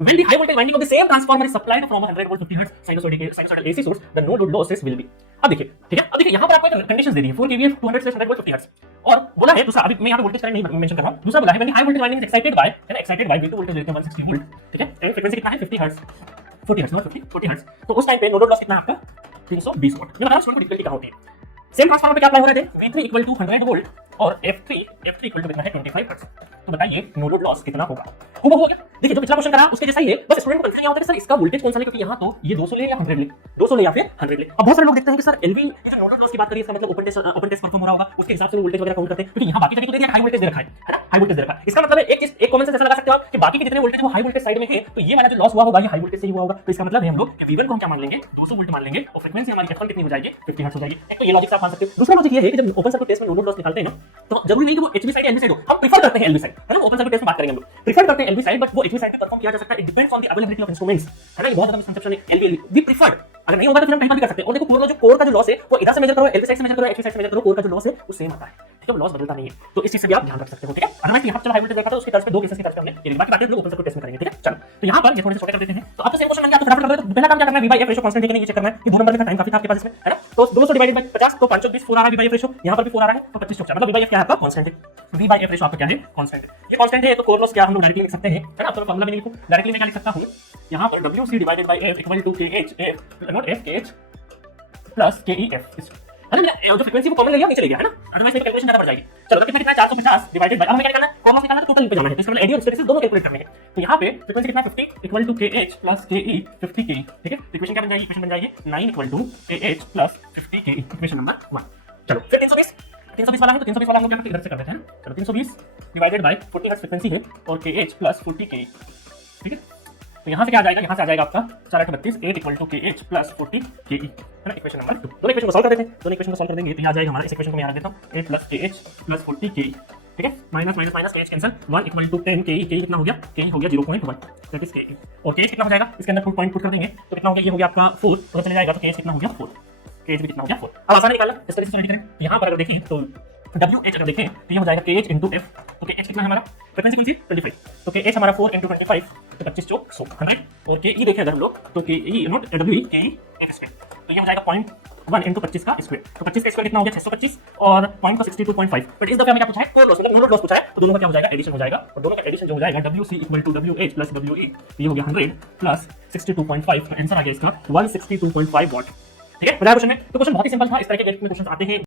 When the high voltage winding of the same transformer is supplied from a 100 volt 50 hertz sinusoidal AC source, the no load losses will be. अब देखिए, ठीक है, अब देखिए यहाँ पर आपको कंडीशंस दे दी है 4 kVA 200 से 100 volt 50 hertz और बोला है दूसरा, अभी मैं यहाँ पे वोल्टेज करंट नहीं मेंशन कर रहा हूँ, दूसरा बोला है when the high voltage winding is excited by, है ना, excited by V2 वोल्टेज लेते हैं 160 वोल्ट, ठीक है, एंड फ्रीक्वेंसी कितना है 50 हर्ट्ज 40 हर्ट्ज नॉट 50 40 हर्ट्ज, तो उस टाइम पे नो लोड लॉस कितना है आपका 320 वोल्ट। मैं बता रहा हूँ स्टूडेंट को डिफिकल्टी क्या होती है। सेम ट्रांसफार्मर पे क्या अप्लाई हो रहे थे V3 इक्वल टू 100 वोल्ट और F3 इक्वल टू कितना है 25 हर्ट्ज, तो बताइए नो लोड लॉस कितना होगा। हो गया, देखिए जो पिछला क्वेश्चन करा उसके जैसा ही है, बस स्टूडेंट को कंफ्यूजन क्या होता है सर इसका वोल्टेज कौन सा ले, क्योंकि यहाँ तो ये 200 ले या 100 ले, 200 ले या फिर 100 ले। अब बहुत सारे लोग देखते हैं कि सर एलवी ये जो नो लोड लॉस की बात करिए इसका मतलब ओपन टेस्ट परफॉर्म हो रहा होगा उसके हिसाब से वोल्टेज वगैरह काउंट करते हैं, क्योंकि यहाँ बाकी जगह तो देखिए हाई वोल्टेज दे रखा है ना, हाई वोल्टेज दे रखा है। इसका मतलब एक चीज एक कॉमन सेंस ऐसा लगा सकते हो आप कि बाकी के जितने वोल्टेज वो हाई वोल्टेज साइड में है, तो ये वाला जो लॉस हुआ होगा ये हाई वोल्टेज से ही हुआ होगा, तो इसका मतलब है हम लोग कि V1 को हम क्या मान लेंगे 200 वोल्ट मान लेंगे और फ्रीक्वेंसी हमारी F1 कितनी हो जाएगी 50 हर्ट्ज हो जाएगी। एक तो ये लॉजिक आप मान सकते हो। दूसरा लॉजिक ये है कि जब ओपन सर्किट टेस्ट में नो लोड लॉस निकालते हैं ना, तो जरूरी नहीं कि वो HV साइड या LV साइड हो, हम प्रेफर करते हैं LV साइड, है ना, ओपन सर्किट टेस्ट में बात करेंगे हम लोग प्रेफर करते हैं LV साइड, बट वो HV साइड पे परफॉर्म किया जा सकता है, it depends on the availability of instruments, है ना, ये बहुत ज्यादा मिसकंसेप्शन है। LV वी प्रेफर्ड अगर नहीं होगा तो फिर हम कहीं पर भी कर सकते हैं। और देखो पूरा जो कोर का जो लॉस है वो इधर से मेजर करो, एलवी साइड से मेजर करो, एचवी साइड से मेजर करो, कोर का जो लॉस है वो सेम आता है, ठीक है, वो लॉस बदलता नहीं है, तो इस चीज से भी आप ध्यान रख सकते हो, ठीक है। अदरवाइज यहाँ पर हाई वोल्टेज देखा था उसकी तरफ पे दो केसेस की तरफ पे हमने ये बाकी बातें हम लोग ओपन सर्किट टेस्ट में करेंगे, ठीक है। चलो तो यहाँ पर ये थोड़े से छोटे कर देते हैं, तो आपको सेम क्वेश्चन बन गया, तो फटाफट कर दो। तो पहला काम क्या करना है, V/F रेशियो कांस्टेंट है कि नहीं ये चेक करना है कि 2 नंबर का टाइम काफी था आपके पास इसमें, है ना, तो 200 डिवाइडेड बाय 50 तो 5 20 4 आ रहा है V/F रेशियो, यहाँ पर भी 4 आ रहा है तो 25 4 मतलब V/F क्या है आपका कांस्टेंट है। V/F रेशियो आपका क्या है कांस्टेंट है, ये कांस्टेंट है तो कोर लॉस क्या हम लोग डायरेक्टली लिख सकते हैं, है ना, तो फॉर्मूला में लिखो डायरेक्टली मैं क्या लिख सकता हूँ यहाँ पर WC divided by F equal to KH F not F KH plus KEF, है ना, जो फ्रीक्वेंसी वो कॉमन ले लिया नीचे ले गया, है ना, अदरवाइज मेरी कैलकुलेशन ज्यादा बढ़ जाएगी। चलो कितना कितना 450 डिवाइडेड बाय, अब हमें क्या करना है कॉमन निकालना है, टोटल पे जाना है, तो इसका मतलब एडी और हिस्टैरिसीस दोनों कैलकुलेट करने हैं। तो यहाँ पे फ्रीक्वेंसी कितना 50 equal to KH plus KE 50K, ठीक है, इक्वेशन क्या बन जाएगी, इक्वेशन बन जाएगी 9 equal to KH plus 50K, equation number 1। चलो फिर 320 वाला है तो 320 वाला हम लोग इधर से कर देते हैं। चलो 320 डिवाइडेड बाय 40 हर्ट्ज फ्रीक्वेंसी है और KH प्लस 40K, ठीक है, तो यहाँ से क्या आ जाएगा, यहाँ से आ जाएगा आपका 4/32 8 equal to KH plus 40KE, है ना, इक्वेशन नंबर 2। दोनों इक्वेशन को सॉल्व कर देते हैं, दोनों इक्वेशन को सॉल्व कर देंगे तो यहाँ आ जाएगा हमारा, इस इक्वेशन को मैं यहाँ रख देता हूँ 8 प्लस KH प्लस 40KE, ठीक है, minus minus minus KH cancel 1 equal to 10 KE, KE कितना हो गया, KE हो गया 0.1 दैट इज KE, और KH कितना हो जाएगा इसके अंदर पॉइंट पुट कर देंगे तो कितना हो गया, ये हो गया आपका 4 तो चले जाएगा, तो KH कितना हो गया 4, KH भी कितना हो गया 4। अब आसान निकालना इस तरीके से रेडी करें, यहाँ पर अगर देखिए तो WH अगर देखें तो ये हो जाएगा KH इंटू F, तो KH कितना है हमारा फ्रीक्वेंसी 25, तो KH हमारा 4 इंटू 25 तो 25 चौक 100 और KE देखें अगर हम लोग तो KE not WE KE F square, तो ये हो जाएगा 0.1 इंटू 25 का स्क्वायर, तो 25 का स्क्वायर कितना हो गया 625 और पॉइंट का 62.5, बट इस दफे हमें क्या पूछा है कोर लॉस, मतलब नो लोड लॉस पूछा है, तो दोनों का क्या हो जाएगा एडिशन हो जाएगा, और दोनों का एडिशन जो हो जाएगा WC equal to WH plus WE, ये हो गया 100 प्लस 62.5, आंसर आ गया इसका 162.5 वाट, ठीक है। बजाय क्वेश्चन में तो क्वेश्चन बहुत ही सिंपल था, इस तरह के क्वेश्चन आते हैं।